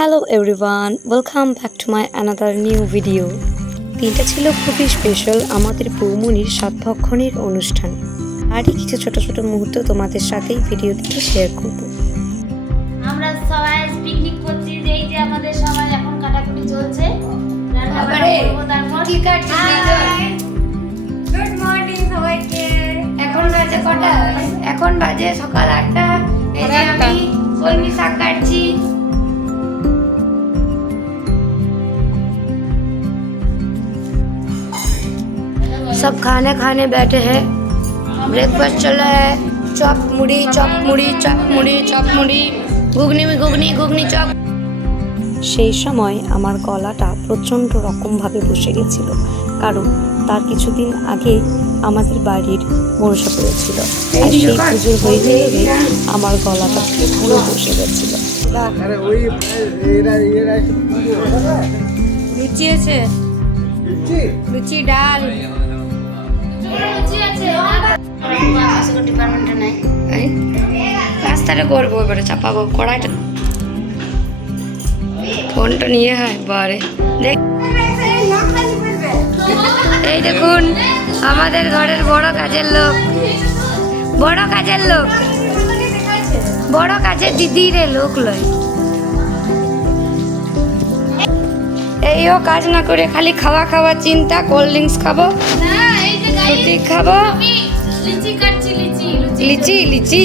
Hello everyone, welcome back to my another new video. দিনটা ছিল খুবই স্পেশাল, আমাদের বৌমনির সাতভক্ষণের অনুষ্ঠান। আরই কিছু ছোট ছোট মুহূর্ত তোমাদের সাথেই ভিডিওটিতে শেয়ার করব। আমরা সবাই পিকনিক করছি, এই যে আমাদের সবাই এখন কাটাকুটি চলছে। রান্না বান্না করব, তারপর কি কাটছিস? গুড মর্নিং সবাইকে। এখন বাজে কটা? এখন বাজে সকাল 8টা। এই যে আমি কলমি শাক কাটছি। सब खाने खाने बैठे हैं। ब्रेकफास्ट चल रहा है। चॉप मुड़ी चॉप मुड़ी चॉप मुड़ी चॉप मुड़ी घुगनी में घुगनी घुगनी चॉप। সেই সময় আমার গলাটা প্রচণ্ড রকমভাবে বসে গেছিল, কারণ তার কিছুদিন আগে আমাদের বাড়ির মনসা পড়েছিল। আর সেই পুজোর হয়ে আমার গলাটা পুরো বসে গেছিল। লুচি আছে, লুচি ডাল ডিপার্টমেন্টে নাই। রাস্তাটা করবো, এবারে চাপাবো কড়াইটা। ফোনটা নিয়ে হয় বারে দেখ। এই দেখুন আমাদের ঘরের বড় কাজের লোক, বড় কাজের লোক, বড় কাজের দিদির লোক লয়। এইও কাজ না করে খালি খাওয়া খাওয়া চিন্তা। কোল্ড ড্রিঙ্কস খাবো, রুটি খাবো, লিচি কাটছি, লিচি লিচি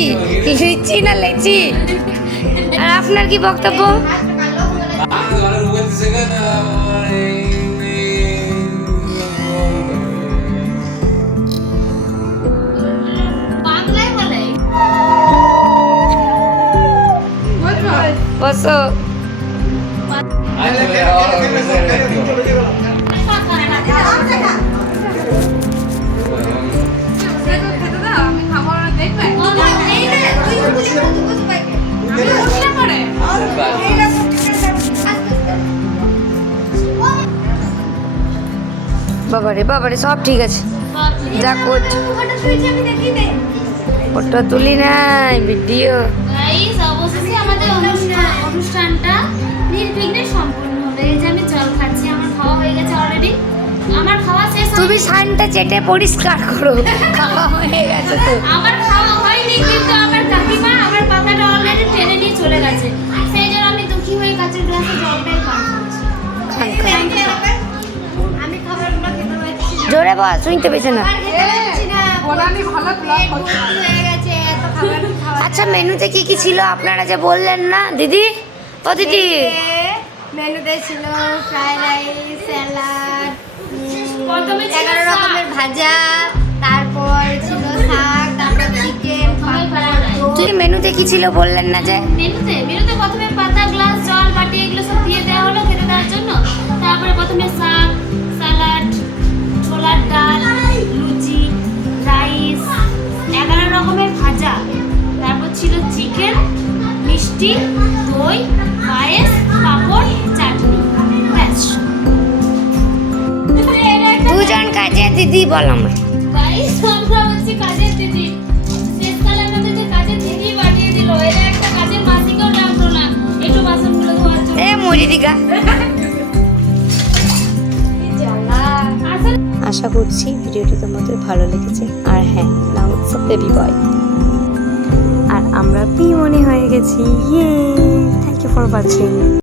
লিচি না লেচি। আর আপনার কি বক্তব্য? বাংলায় বলে। বসো। বাবারে বাবারে সব ঠিক আছে, যা করছো ফটো তুলি নাই ভিডিও। গাইস, অবশেষে আমাদের অনুষ্ঠানটা নির্বিঘ্নে সম্পূর্ণ হলো। এই যে আমি জল খাচ্ছি, আমার খাওয়া হয়ে গেছে অলরেডি। আমার খাওয়া শেষ হয়নি। তুমি সানটা চেটে পরিষ্কার করো, খাওয়া হয়ে গেছে তো। আমার খাওয়া হয়নি, কিন্তু আমার কাকিমা আমার পাতাটা অলরেডি টেনে নিয়ে চলে গেছে। সেই জন্য আমি দুঃখী হয়ে কাচের গ্লাসে জলটাই পান করছি। আমি খাবারগুলো খেতে পারছি না। জোরে বল, শুনতে পেয়েছে না। আচ্ছা, মেনুতে কি কি ছিল আপনারা যে বললেন না দিদি? ও দিদি, মেনুতে ছিল ফ্রাইড রাইস, স্যালাড, প্রথমে ছিল 11 রকমের ভাজা, তারপর ছিল শাক, তারপর চিকেন, তুই মেনুতে কি ছিল বললেন না যে? মেনুতে প্রথমে পাতা, গ্লাস, জল, বাটি এগুলো সব দিয়ে দেওয়া হলো খেতে দেওয়ার জন্য। তারপরে প্রথমে শাক, স্যালাড, ছোলার ডাল, লুচি, রাইস, 11 রকমের ভাজা, তারপর ছিল চিকেন, মিষ্টি, দই, পায়েস, পাঁপড়, চাটনি। ব্যাস। দুজন কাজে দিদি বল আমরা। গাইস, আমরা হচ্ছে কাজের দিদি। শেষকালে আমাদেরকে কাজের দিদি পাঠিয়ে দিল। এরা একটা কাজের মাসিকেও ডাকলো না একটু বাসনগুলো ধোয়ার জন্য। এ মুড়ি দিগা। আসলে আশা করছি ভিডিওটি তোমাদের ভালো লেগেছে। আর হ্যাঁ, নাও হচ্ছে বেবি বয়, আর আমরা পি মনে হয়ে গেছি। ইয়ে, থ্যাংক ইউ ফর ওয়াচিং।